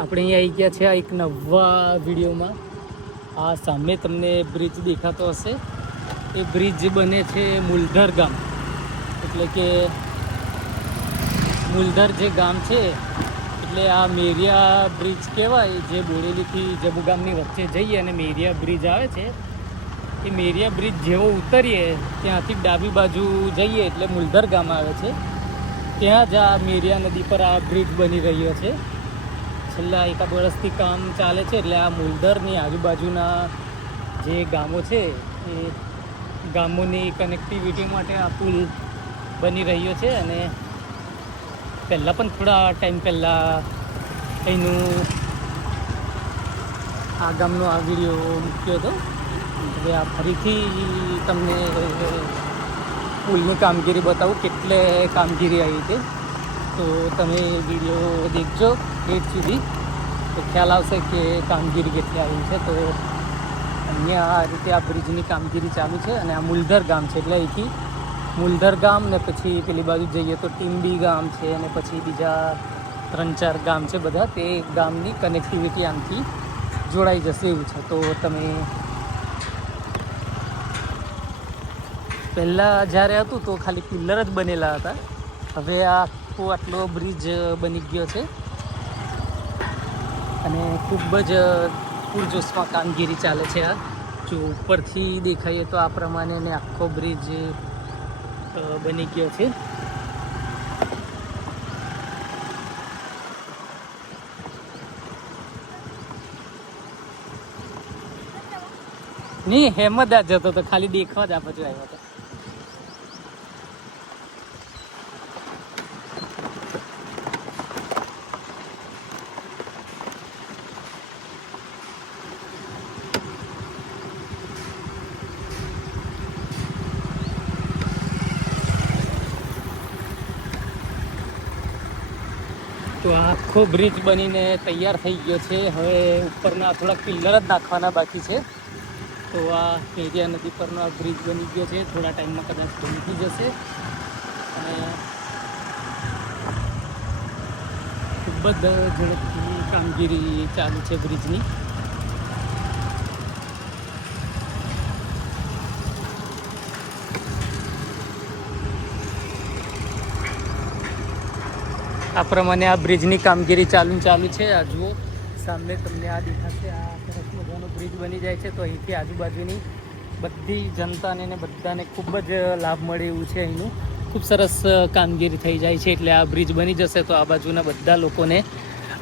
આપણે અહીંયા આવી ગયા છે આ એક નવા વિડીયોમાં. આ સામે તમને બ્રિજ દેખાતો હશે, એ બ્રિજ બને છે મુલધર ગામ, એટલે કે મુલધર જે ગામ છે એટલે આ મેરિયા બ્રિજ કહેવાય, જે બોડેલીથી જબુ ગામની વચ્ચે જઈએ અને મેરિયા બ્રિજ આવે છે. એ મેરિયા બ્રિજ જેવો ઉતરીએ ત્યાંથી ડાબી બાજુ જઈએ એટલે મુલધર ગામ આવે છે. ત્યાં જ આ મેરિયા નદી પર આ બ્રિજ બની રહ્યો છે. છેલ્લા એકાદ વર્ષથી કામ ચાલે છે, એટલે આ મુલધરની આજુબાજુના જે ગામો છે એ ગામોની કનેક્ટિવિટી માટે આ પુલ બની રહ્યો છે. અને પહેલાં પણ થોડા ટાઈમ પહેલાં એનું આ ગામનો આ વિડીયો મૂક્યો હતો. હવે આ ફરીથી તમને પુલની કામગીરી બતાવું, કેટલે કામગીરી આવી છે. તો તમે વિડીયો દેખજો એટ સુધી, તો ખ્યાલ આવશે કે કામગીરી કેટલી આવી છે. તો અહીંયા આ રીતે આ બ્રિજની કામગીરી ચાલુ છે. અને આ મુલધર ગામ છે, એટલે અહીંથી મુલધર ગામ ને પછી પેલી બાજુ જઈએ તો ટીમ્બી ગામ છે, અને પછી બીજા 3-4 ગામ છે. બધા તે ગામની કનેક્ટિવિટી આમથી જોડાઈ જશે એવું છે. તો તમે પહેલાં જ્યારે હતું તો ખાલી પિલ્લર જ બનેલા હતા, હવે આટલો બ્રિજ બની ગયો છે. અને ખૂબ જ પૂરજોશમાં કામગીરી ચાલે છે. આ જો ઉપરથી દેખાઈએ તો આ પ્રમાણે ને આખો બ્રિજ બની ગયો છે. નહીં, હેમદ જ જતો તો ખાલી દેખવા જ આ બાજુ આવ્યો હતો. તો આખો બ્રિજ બનીને તૈયાર થઈ ગયો છે. હવે ઉપરના થોડાક પિલ્લર જ નાખવાના બાકી છે. તો આ મેરિયા નદી પરનો આ બ્રિજ બની ગયો છે. થોડા ટાઈમમાં કદાચ બંધ થઈ જશે. અને ખૂબ જ ઝડપથી કામગીરી ચાલુ છે બ્રિજની. આ પ્રમાણે આ બ્રિજની કામગીરી ચાલુ છે. આ જુઓ સામે તમને આ દેખાશે, આ સરસ મજાનો બ્રિજ બની જાય છે. તો અહીંથી આજુબાજુની બધી જનતાને ને બધાને ખૂબ જ લાભ મળે એવું છે. અહીંનું ખૂબ સરસ કામગીરી થઈ જાય છે. એટલે આ બ્રિજ બની જશે તો આ બાજુના બધા લોકોને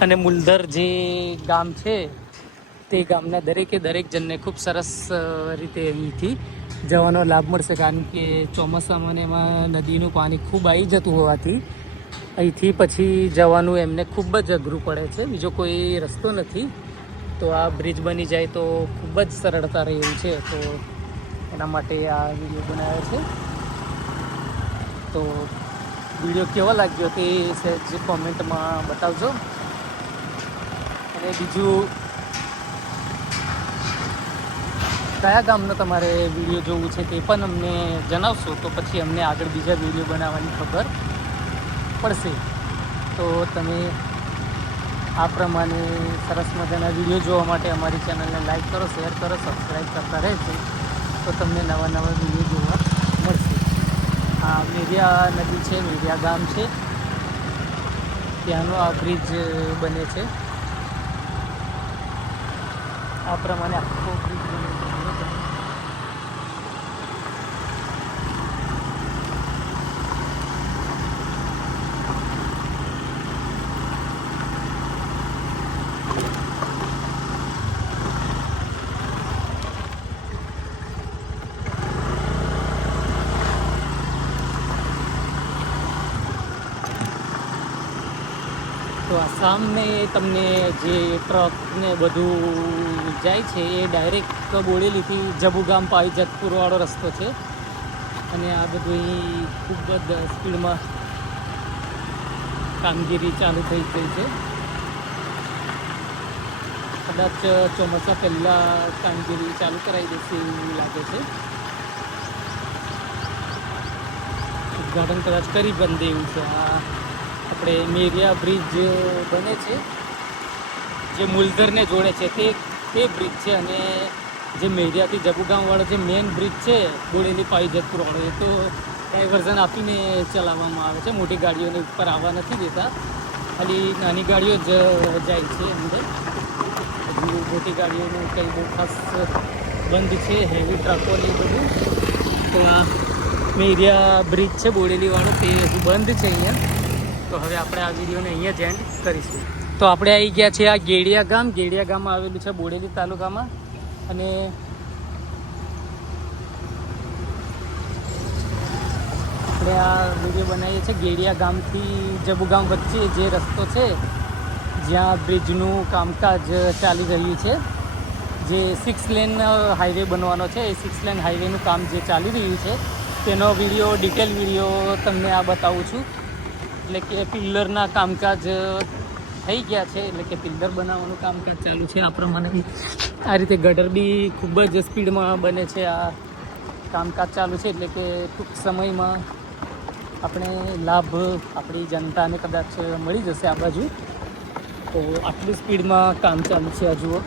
અને મુલધર જે ગામ છે તે ગામના દરેક જણને ખૂબ સરસ રીતે અહીંથી જવાનો લાભ મળશે. કારણ કે ચોમાસામાં એમાં નદીનું પાણી ખૂબ આવી જતું હોવાથી અહીંથી પછી જવાનું એમને ખૂબ જ અઘરું પડે છે. બીજો કોઈ રસ્તો નથી. તો આ બ્રિજ બની જાય તો ખૂબ જ સરળતા રહે એવું છે. તો એના માટે આ વિડીયો બનાવ્યો છે. તો વિડીયો કેવો લાગ્યો તે સહેજ કોમેન્ટમાં બતાવજો. અને બીજું, કયા ગામનો તમારે વિડીયો જોવું છે તે પણ અમને જણાવશો, તો પછી અમને આગળ બીજા વિડીયો બનાવવાની ખબર પડશે. તો તમે આ પ્રમાણે સરસ મજાના વિડીયો જોવા માટે અમારી ચેનલને લાઈક કરો, શેર કરો, સબસ્ક્રાઈબ કરતા રહેજો. તો તમને નવા વિડીયો જોવા મળશે. આ મેરિયા નદી છે, મેરિયા ગામ છે, ત્યાંનો આ બ્રિજ બને છે. આ પ્રમાણે આખો બ્રિજ બને છે. તો આ સામને તમને જે ટ્રક ને બધું જાય છે એ ડાયરેક્ટ બોડેલીથી જબુ ગામ પાવીજતપુરવાળો રસ્તો છે. અને આ બધું ખૂબ જ સ્પીડમાં કામગીરી ચાલુ થઈ ગઈ છે. કદાચ ચોમાસા પહેલાં કામગીરી ચાલુ કરાવી દેશે એવું લાગે છે. ઉદ્ઘાટન કદાચ કરી બંધ એવું છે. આ આપણે મેરિયા બ્રિજ બને છે જે મુલધરને જોડે છે તે બ્રિજ છે. અને જે મેરિયાથી જબુગાંવવાળો જે મેઇન બ્રિજ છે બોડેલી પાવીજતપુર વાળો, એ તો ડાયવર્ઝન આપીને ચલાવવામાં આવે છે. મોટી ગાડીઓને ઉપર આવવા નથી દેતા, ખાલી નાની ગાડીઓ જ જાય છે અંદર. હજુ મોટી ગાડીઓનું કંઈ બહુ ખાસ બંધ છે, હેવી ટ્રકોને એ બધું. તો આ મેરિયા બ્રિજ છે બોડેલીવાળો, તે હજુ બંધ છે અહીંયા. તો હવે આપણે આ વિડીયોને અહીંયા જ એન્ડ કરીશું. તો આપણે આવી ગયા છે આ ગેડિયા ગામ. ગેડિયા ગામમાં આવેલું છે બોડેલી તાલુકામાં. અને આપણે આ વિડીયો બનાવીએ છીએ ગેડિયા ગામથી જબુગામ વચ્ચે જે રસ્તો છે જ્યાં બ્રિજનું કામકાજ ચાલી રહ્યું છે. જે 6 લેન હાઈવે બનવાનો છે, એ 6 લેન હાઈવેનું કામ જે ચાલી રહ્યું છે તેનો વિડીયો, ડિટેલ વિડીયો તમને આ બતાવું છું. એટલે કે પિલ્લરના કામકાજ થઈ ગયા છે, એટલે કે પિલ્લર બનાવવાનું કામકાજ ચાલુ છે. આ પ્રમાણે આ રીતે ગટર બી ખૂબ જ સ્પીડમાં બને છે. આ કામકાજ ચાલુ છે, એટલે કે ટૂંક સમયમાં આપણે લાભ આપણી જનતાને કદાચ મળી જશે આ બાજુ. તો આટલી સ્પીડમાં કામ ચાલુ છે. આ જુઓ,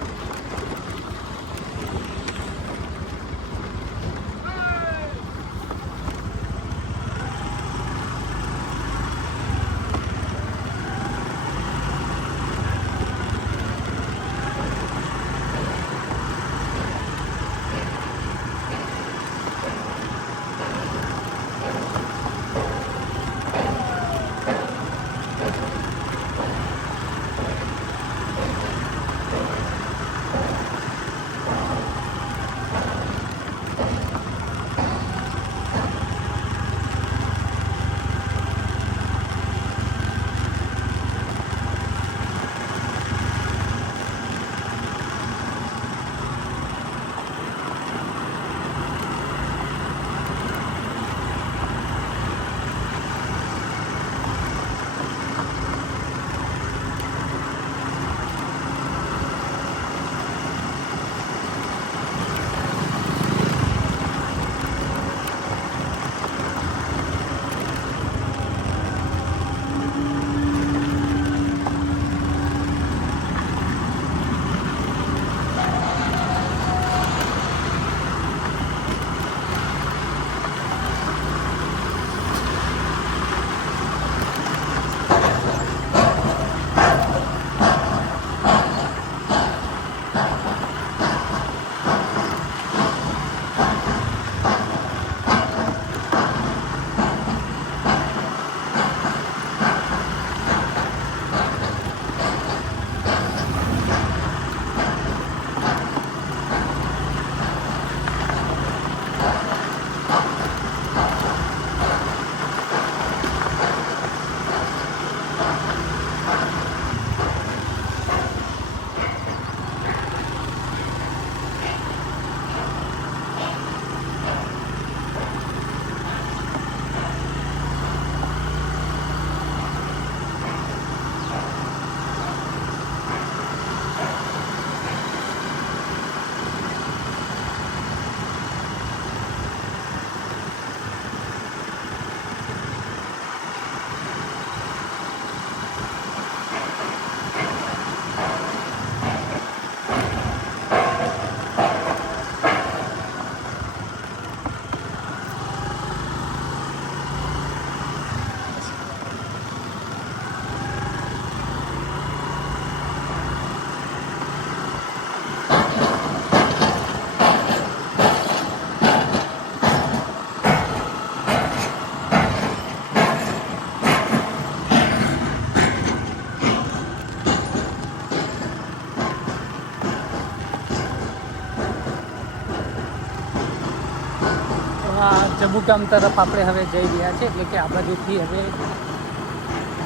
જબુગામ તરફ આપણે હવે જઈ રહ્યા છીએ. એટલે કે આ બાજુથી હવે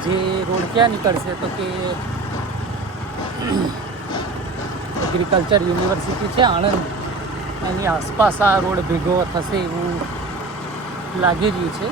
જે રોડ ક્યાં નીકળશે તો કે એગ્રીકલ્ચર યુનિવર્સિટી છે આણંદ, એની આસપાસ આ રોડ ભેગો થશે એવું લાગી રહ્યું છે.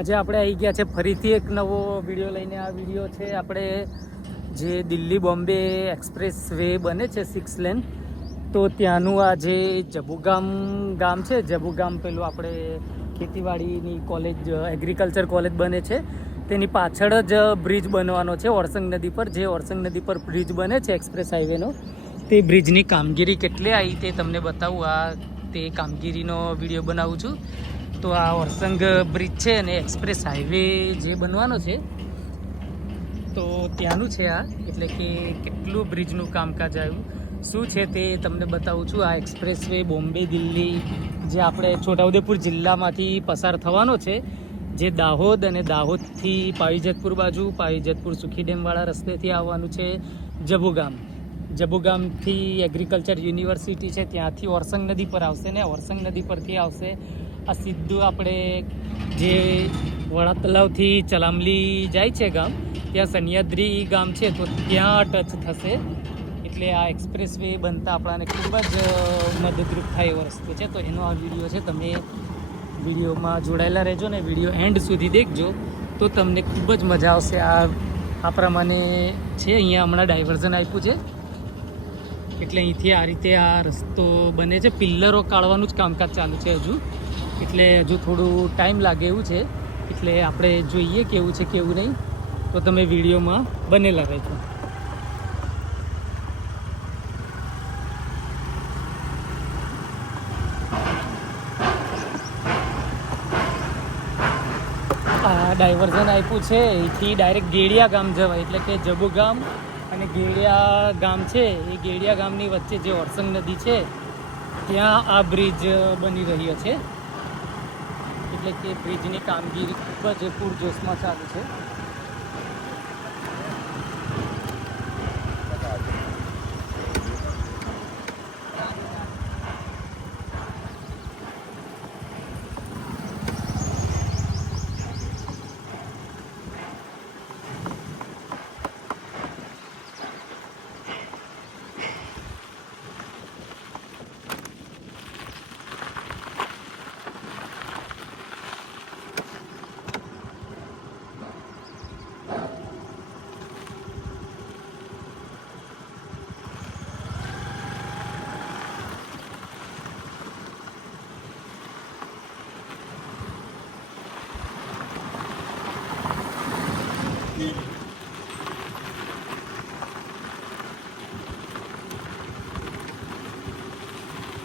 આજે આપણે આવી ગયા છે ફરીથી એક નવો વિડીયો લઈને. આ વિડીયો છે આપણે જે દિલ્હી બોમ્બે એક્સપ્રેસ વે બને છે 6 લેન, તો ત્યાંનું આ જે જબુગામ ગામ છે, જબુગામ પેલું આપણે ખેતીવાડીની કોલેજ એગ્રીકલ્ચર કોલેજ બને છે તેની પાછળ જ બ્રિજ બનવાનો છે ઓરસંગ નદી પર. જે ઓરસંગ નદી પર બ્રિજ બને છે એક્સપ્રેસ હાઈવેનો, તે બ્રિજની કામગીરી કેટલી આવી તે તમને બતાવું. આ તે કામગીરીનો વિડીયો બનાવું છું. તો આ ઓરસંગ બ્રિજ છે અને એક્સપ્રેસ હાઈવે જે બનવાનો છે તો ત્યાંનું છે આ. એટલે કે કેટલું બ્રિજનું કામકાજ આવ્યું શું છે તે તમને બતાવું છું. આ એક્સપ્રેસ વે બોમ્બે દિલ્હી જે આપણે છોટાઉદેપુર જિલ્લામાંથી પસાર થવાનો છે, જે દાહોદ અને દાહોદથી પાવીજતપુર બાજુ, પાવીજતપુર સુખી ડેમવાળા રસ્તેથી આવવાનું છે જબુગામ. જબુગામથી એગ્રીકલ્ચર યુનિવર્સિટી છે ત્યાંથી ઓરસંગ નદી પર આવશે ને ઓરસંગ નદી પરથી આવશે આ સીધું આપણે જે વડા તલાવથી ચલામલી જાય છે ગામ, ત્યાં સનિયાદ્રી ગામ છે તો ત્યાં ટચ થશે. એટલે આ એક્સપ્રેસ વે બનતા આપણાને ખૂબ જ મદદરૂપ થાય એવો રસ્તો છે. તો એનો આ વિડીયો છે, તમે વિડીયોમાં જોડાયેલા રહેજો ને વિડીયો એન્ડ સુધી દેખજો તો તમને ખૂબ જ મજા આવશે. આ પ્રમાણે છે, અહીંયા હમણાં ડાયવર્ઝન આપ્યું છે એટલે અહીંથી આ રીતે આ રસ્તો બને છે. પિલ્લરો કાઢવાનું જ કામકાજ ચાલુ છે હજુ, એટલે હજુ થોડું ટાઈમ લાગે એવું છે. એટલે આપણે જોઈએ કેવું છે કેવું નહીં, તો તમે વિડીયોમાં બનેલા રહેજો. આ ડાયવર્ઝન આપ્યું છે અહીંથી ડાયરેક્ટ ગેડિયા ગામ જવાય. એટલે કે જબુગામ અને ગેડિયા ગામ છે, એ ગેડિયા ગામની વચ્ચે જે ઓરસંગ નદી છે ત્યાં આ બ્રિજ બની રહ્યો છે. એટલે કે બ્રિજની કામગીરી ખૂબ જ પૂરજોશમાં ચાલુ છે.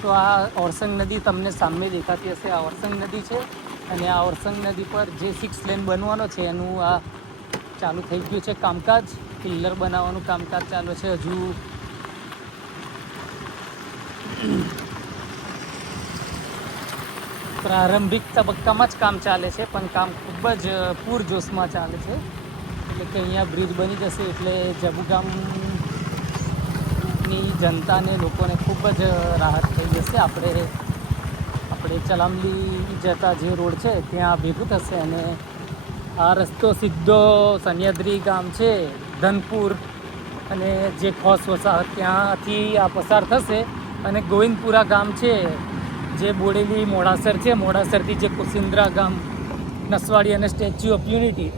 તો આ ઓરસંગ નદી તમને સામે દેખાતી હશે, આ ઓરસંગ નદી છે. અને આ ઓરસંગ નદી પર જે 6 લેન બનવાનો છે એનું આ ચાલુ થઈ ગયું છે કામકાજ. પિલ્લર બનાવવાનું કામકાજ ચાલુ છે. હજુ પ્રારંભિક તબક્કામાં જ કામ ચાલે છે, પણ કામ ખૂબ જ પૂરજોશમાં ચાલે છે. એટલે કે અહીંયા બ્રિજ બની જશે એટલે જબુગામની જનતાને, લોકોને ખૂબ જ રાહત થઈ જશે. આપણે ચલામલી જતા જે રોડ છે ત્યાં ભેગું થશે અને આ રસ્તો સીધો સનિયાદ્રી ગામ છે, ધનપુર અને જે ખોસ વસાહત ત્યાંથી આ પસાર થશે અને ગોવિંદપુરા ગામ છે જે બોડેલી મોડાસર છે, મોડાસરથી જે કુસિન્દ્રા ગામ, નસવાડી અને સ્ટેચ્યુ ઓફ યુનિટી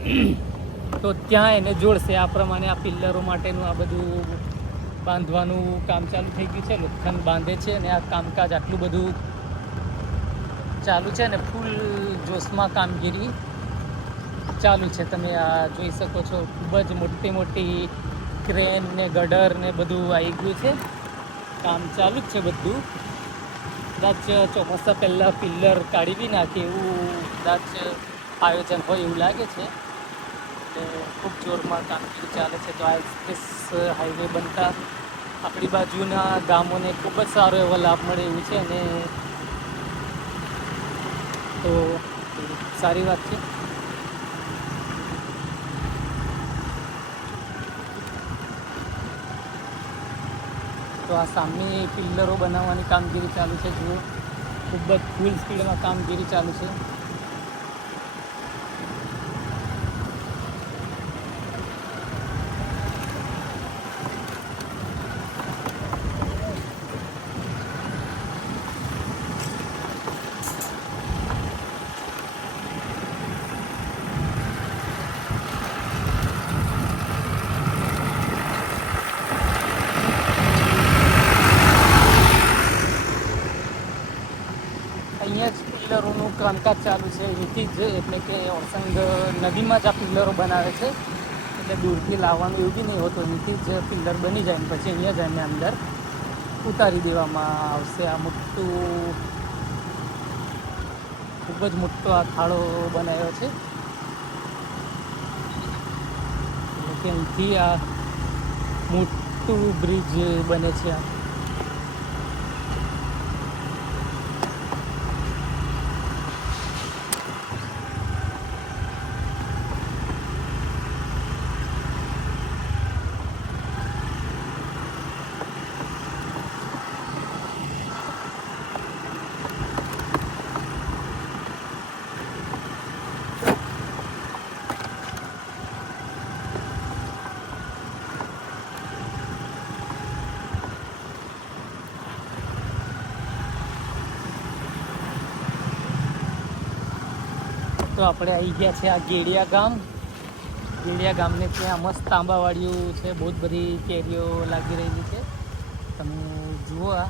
તો ત્યાં એને જોડશે. આ પ્રમાણે આ પિલ્લરો માટેનું આ બધું બાંધવાનું કામ ચાલુ થઈ ગયું છે. લોખંડ બાંધે છે અને આ કામકાજ આટલું બધું ચાલુ છે ને ફૂલ જોશમાં કામગીરી ચાલુ છે. તમે આ જોઈ શકો છો, ખૂબ જ મોટી મોટી ક્રેન ને ગટર ને બધું આવી ગયું છે. કામ ચાલુ જ છે બધું. કદાચ ચોમાસા પહેલાં પિલ્લર કાઢી બી નાખે એવું કદાચ આયોજન હોય એવું લાગે છે. એટલે ખૂબ જોરમાં કામગીરી ચાલે છે. તો આ એક્સપ્રેસ હાઈવે બનતા આપણી બાજુના ગામોને ખૂબ જ સારો એવો લાભ મળે એવું છે અને તો સારી વાત છે. તો આ સામે પિલ્લરો બનાવવાની કામગીરી ચાલુ છે. જુઓ, ખૂબ જ ફૂલ સ્પીડમાં કામગીરી ચાલુ છે. અહીંયા જ પિલ્લરોનું કામકાજ ચાલુ છે. અહીંથી જ એટલે કે ઓરસંગ નદીમાં જ આ પિલ્લરો બનાવે છે. એટલે દૂરથી લાવવાનું એવું બી નહીં હોતું. અહીંથી જ પિલ્લર બની જાય ને પછી અહીંયા જ એને અંદર ઉતારી દેવામાં આવશે. આ મોટું, ખૂબ જ મોટો આ ખાડો બનાવ્યો છે. એટલે કે અહીંથી આ મોટું બ્રિજ બને છે. આ તો આપણે આવી ગયા છે આ ગેડિયા ગામ. ગેડિયા ગામને ત્યાં મસ્ત આંબાવાડીઓ છે. બહુ જ બધી કેરીઓ લાગી રહેલી છે. તમે જુઓ આ